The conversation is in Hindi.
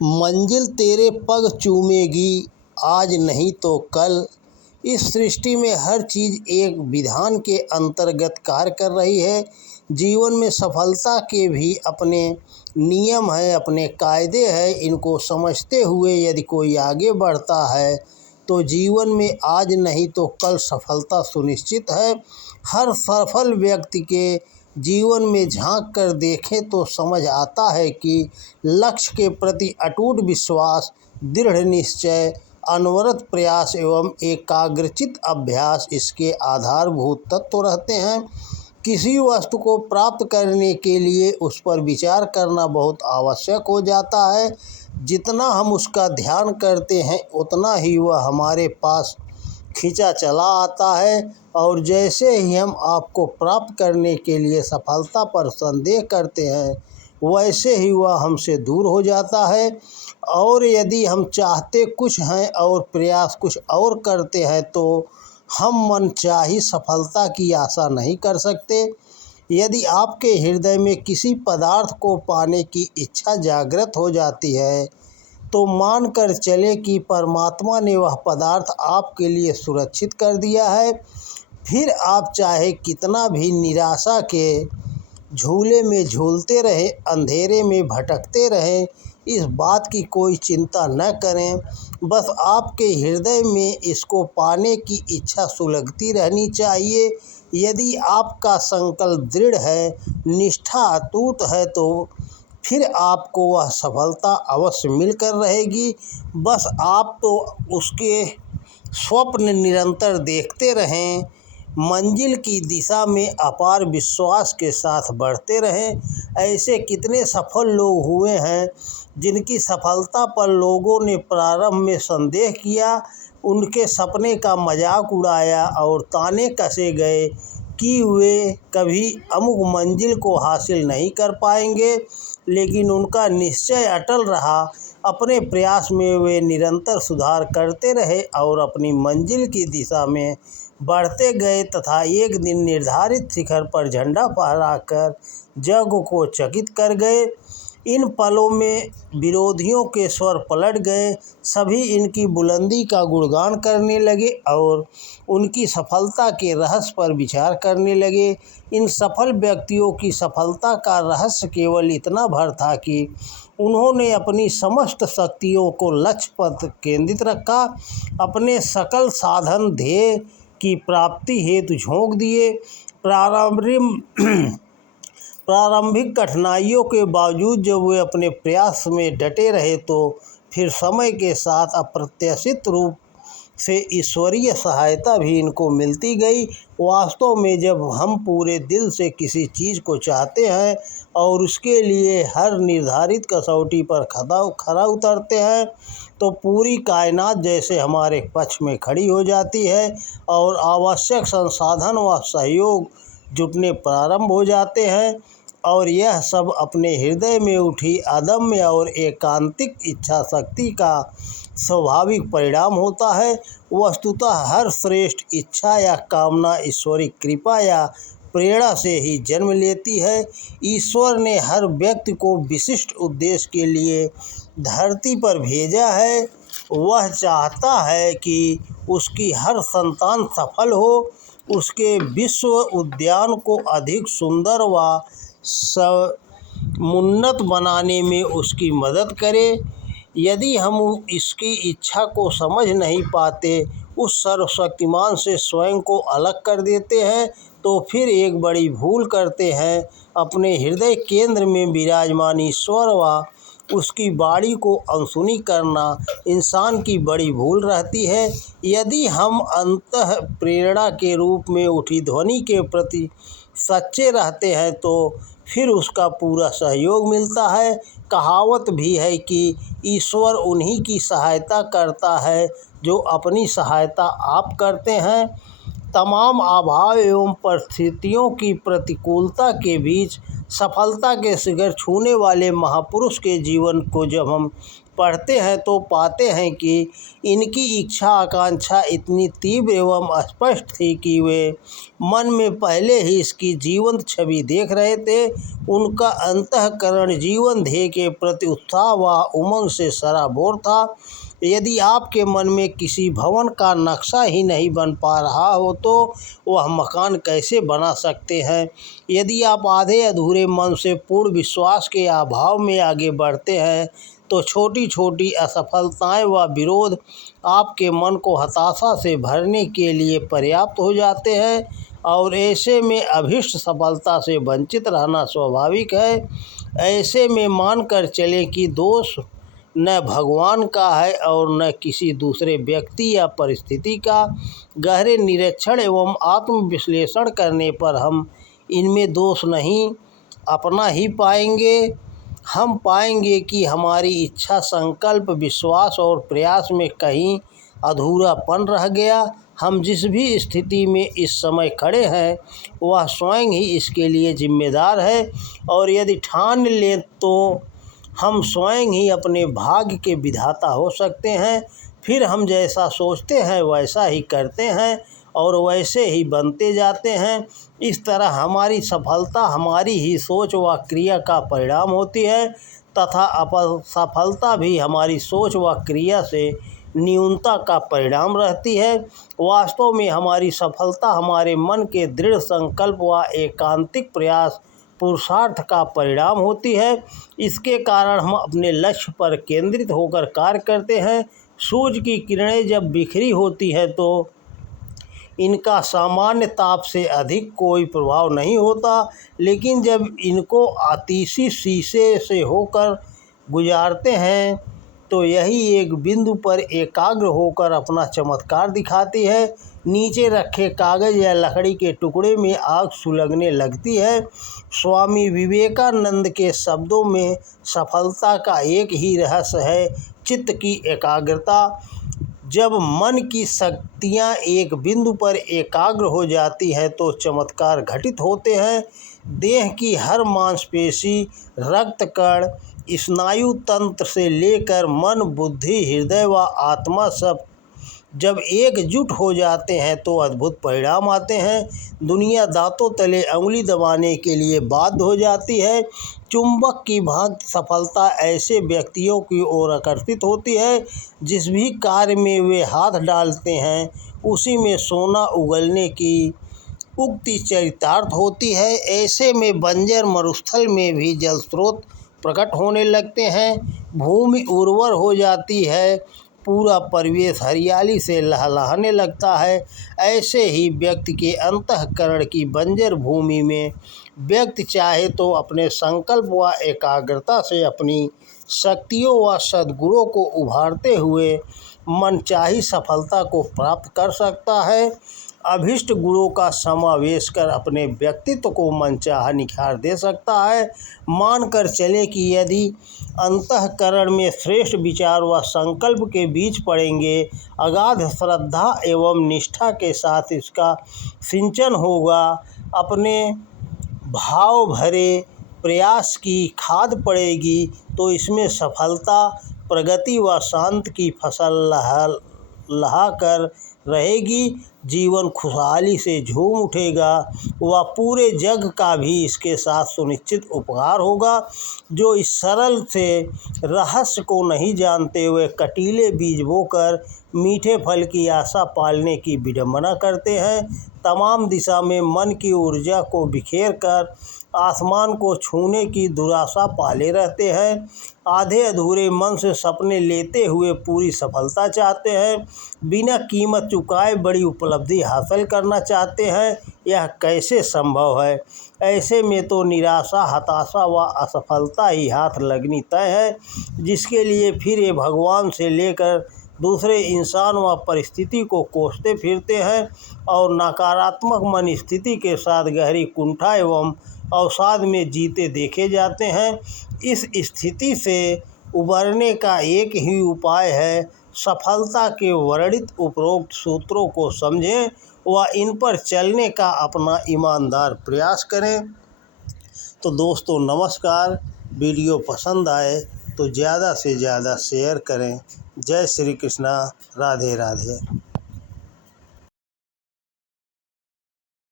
मंजिल तेरे पग चूमेगी आज नहीं तो कल। इस सृष्टि में हर चीज़ एक विधान के अंतर्गत कार्य कर रही है। जीवन में सफलता के भी अपने नियम हैं, अपने कायदे हैं। इनको समझते हुए यदि कोई आगे बढ़ता है तो जीवन में आज नहीं तो कल सफलता सुनिश्चित है। हर सफल व्यक्ति के जीवन में झांक कर देखें तो समझ आता है कि लक्ष्य के प्रति अटूट विश्वास, दृढ़ निश्चय, अनवरत प्रयास एवं एकाग्रचित अभ्यास इसके आधारभूत तत्व रहते हैं। किसी वस्तु को प्राप्त करने के लिए उस पर विचार करना बहुत आवश्यक हो जाता है। जितना हम उसका ध्यान करते हैं उतना ही वह हमारे पास खींचा चला आता है, और जैसे ही हम आपको प्राप्त करने के लिए सफलता पर संदेह करते हैं वैसे ही वह हमसे दूर हो जाता है। और यदि हम चाहते कुछ हैं और प्रयास कुछ और करते हैं तो हम मनचाही सफलता की आशा नहीं कर सकते। यदि आपके हृदय में किसी पदार्थ को पाने की इच्छा जागृत हो जाती है तो मान कर चले कि परमात्मा ने वह पदार्थ आपके लिए सुरक्षित कर दिया है। फिर आप चाहे कितना भी निराशा के झूले में झूलते रहें, अंधेरे में भटकते रहें, इस बात की कोई चिंता न करें। बस आपके हृदय में इसको पाने की इच्छा सुलगती रहनी चाहिए। यदि आपका संकल्प दृढ़ है, निष्ठा अटूट है तो फिर आपको वह सफलता अवश्य मिलकर रहेगी। बस आप तो उसके स्वप्न निरंतर देखते रहें, मंजिल की दिशा में अपार विश्वास के साथ बढ़ते रहें। ऐसे कितने सफल लोग हुए हैं जिनकी सफलता पर लोगों ने प्रारंभ में संदेह किया, उनके सपने का मजाक उड़ाया और ताने कसे गए कि वे कभी अमुक मंजिल को हासिल नहीं कर पाएंगे, लेकिन उनका निश्चय अटल रहा। अपने प्रयास में वे निरंतर सुधार करते रहे और अपनी मंजिल की दिशा में बढ़ते गए तथा एक दिन निर्धारित शिखर पर झंडा फहराकर जग को चकित कर गए। इन पलों में विरोधियों के स्वर पलट गए, सभी इनकी बुलंदी का गुणगान करने लगे और उनकी सफलता के रहस्य पर विचार करने लगे। इन सफल व्यक्तियों की सफलता का रहस्य केवल इतना भर था कि उन्होंने अपनी समस्त शक्तियों को लक्ष्य पर केंद्रित रखा, अपने सकल साधन ध्येय की प्राप्ति हेतु झोंक दिए। प्रारंभिक कठिनाइयों के बावजूद जब वे अपने प्रयास में डटे रहे तो फिर समय के साथ अप्रत्याशित रूप से ईश्वरीय सहायता भी इनको मिलती गई। वास्तव में जब हम पूरे दिल से किसी चीज़ को चाहते हैं और उसके लिए हर निर्धारित कसौटी पर खरा उतरते हैं तो पूरी कायनात जैसे हमारे पक्ष में खड़ी हो जाती है और आवश्यक संसाधन व सहयोग जुटने प्रारंभ हो जाते हैं। और यह सब अपने हृदय में उठी अदम्य और एकांतिक इच्छा शक्ति का स्वाभाविक परिणाम होता है। वस्तुतः हर श्रेष्ठ इच्छा या कामना ईश्वरी कृपा या प्रेरणा से ही जन्म लेती है। ईश्वर ने हर व्यक्ति को विशिष्ट उद्देश्य के लिए धरती पर भेजा है। वह चाहता है कि उसकी हर संतान सफल हो, उसके विश्व उद्यान को अधिक सुंदर व समुन्नत बनाने में उसकी मदद करे। यदि हम इसकी इच्छा को समझ नहीं पाते, उस सर्वशक्तिमान से स्वयं को अलग कर देते हैं तो फिर एक बड़ी भूल करते हैं। अपने हृदय केंद्र में विराजमान ईश्वर व उसकी वाणी को अनसुनी करना इंसान की बड़ी भूल रहती है। यदि हम अंतः प्रेरणा के रूप में उठी ध्वनि के प्रति सच्चे रहते हैं तो फिर उसका पूरा सहयोग मिलता है। कहावत भी है कि ईश्वर उन्हीं की सहायता करता है जो अपनी सहायता आप करते हैं। तमाम अभाव एवं परिस्थितियों की प्रतिकूलता के बीच सफलता के शिखर छूने वाले महापुरुष के जीवन को जब हम पढ़ते हैं तो पाते हैं कि इनकी इच्छा आकांक्षा इतनी तीव्र एवं स्पष्ट थी कि वे मन में पहले ही इसकी जीवंत छवि देख रहे थे। उनका अंतःकरण जीवन ध्येय के प्रति उत्साह व उमंग से सराबोर था। यदि आपके मन में किसी भवन का नक्शा ही नहीं बन पा रहा हो तो वह मकान कैसे बना सकते हैं। यदि आप आधे अधूरे मन से पूर्ण विश्वास के अभाव में आगे बढ़ते हैं तो छोटी छोटी असफलताएं व विरोध आपके मन को हताशा से भरने के लिए पर्याप्त हो जाते हैं और ऐसे में अभीष्ट सफलता से वंचित रहना स्वाभाविक है। ऐसे में मानकर चलें कि दोष न भगवान का है और न किसी दूसरे व्यक्ति या परिस्थिति का। गहरे निरीक्षण एवं आत्मविश्लेषण करने पर हम इनमें दोष नहीं अपना ही पाएंगे। हम पाएंगे कि हमारी इच्छा, संकल्प, विश्वास और प्रयास में कहीं अधूरापन रह गया। हम जिस भी स्थिति में इस समय खड़े हैं वह स्वयं ही इसके लिए जिम्मेदार है और यदि ठान लें तो हम स्वयं ही अपने भाग्य के विधाता हो सकते हैं। फिर हम जैसा सोचते हैं वैसा ही करते हैं और वैसे ही बनते जाते हैं। इस तरह हमारी सफलता हमारी ही सोच व क्रिया का परिणाम होती है तथा असफलता भी हमारी सोच व क्रिया से न्यूनता का परिणाम रहती है। वास्तव में हमारी सफलता हमारे मन के दृढ़ संकल्प व एकांतिक प्रयास पुरुषार्थ का परिणाम होती है। इसके कारण हम अपने लक्ष्य पर केंद्रित होकर कार्य करते हैं। सूर्य की किरणें जब बिखरी होती है तो इनका सामान्य ताप से अधिक कोई प्रभाव नहीं होता, लेकिन जब इनको आतिशी शीशे से होकर गुजारते हैं तो यही एक बिंदु पर एकाग्र होकर अपना चमत्कार दिखाती है। नीचे रखे कागज या लकड़ी के टुकड़े में आग सुलगने लगती है। स्वामी विवेकानंद के शब्दों में सफलता का एक ही रहस्य है, चित्त की एकाग्रता। जब मन की शक्तियाँ एक बिंदु पर एकाग्र हो जाती हैं तो चमत्कार घटित होते हैं। देह की हर मांसपेशी, रक्त कण, स्नायु तंत्र से लेकर मन, बुद्धि, हृदय व आत्मा सब जब एकजुट हो जाते हैं तो अद्भुत परिणाम आते हैं। दुनिया दांतों तले उंगली दबाने के लिए बाध्य हो जाती है। चुंबक की भांति सफलता ऐसे व्यक्तियों की ओर आकर्षित होती है जिस भी कार्य में वे हाथ डालते हैं उसी में सोना उगलने की उक्ति चरितार्थ होती है। ऐसे में बंजर मरुस्थल में भी जल स्रोत प्रकट होने लगते हैं। भूमि उर्वर हो जाती है, पूरा परिवेश हरियाली से लहलहाने लगता है। ऐसे ही व्यक्ति के अंतःकरण की बंजर भूमि में व्यक्ति चाहे तो अपने संकल्प व एकाग्रता से अपनी शक्तियों व सद्गुणों को उभारते हुए मनचाही सफलता को प्राप्त कर सकता है। अभिष्ट गुणों का समावेश कर अपने व्यक्तित्व को मनचाहा निखार दे सकता है। मानकर चले कि यदि अंतःकरण में श्रेष्ठ विचार व संकल्प के बीज पड़ेंगे, अगाध श्रद्धा एवं निष्ठा के साथ इसका सिंचन होगा, अपने भाव भरे प्रयास की खाद पड़ेगी तो इसमें सफलता, प्रगति व शांति की फसल लहा कर रहेगी। जीवन खुशहाली से झूम उठेगा व पूरे जग का भी इसके साथ सुनिश्चित उपकार होगा। जो इस सरल से रहस्य को नहीं जानते हुए कटीले बीज बोकर मीठे फल की आशा पालने की विडंबना करते हैं, तमाम दिशा में मन की ऊर्जा को बिखेर कर आसमान को छूने की दुराशा पाले रहते हैं। आधे अधूरे मन से सपने लेते हुए पूरी सफलता चाहते हैं, बिना कीमत चुकाए बड़ी उपलब्धि हासिल करना चाहते हैं। यह कैसे संभव है? ऐसे में तो निराशा, हताशा व असफलता ही हाथ लगनी तय है, जिसके लिए फिर ये भगवान से लेकर दूसरे इंसान व परिस्थिति को कोसते फिरते हैं और नकारात्मक मन स्थिति के साथ गहरी कुंठा एवं अवसाद में जीते देखे जाते हैं। इस स्थिति से उबरने का एक ही उपाय है, सफलता के वर्णित उपरोक्त सूत्रों को समझें व इन पर चलने का अपना ईमानदार प्रयास करें। तो दोस्तों नमस्कार। वीडियो पसंद आए तो ज़्यादा से ज़्यादा शेयर करें। जय श्री कृष्णा। राधे राधे।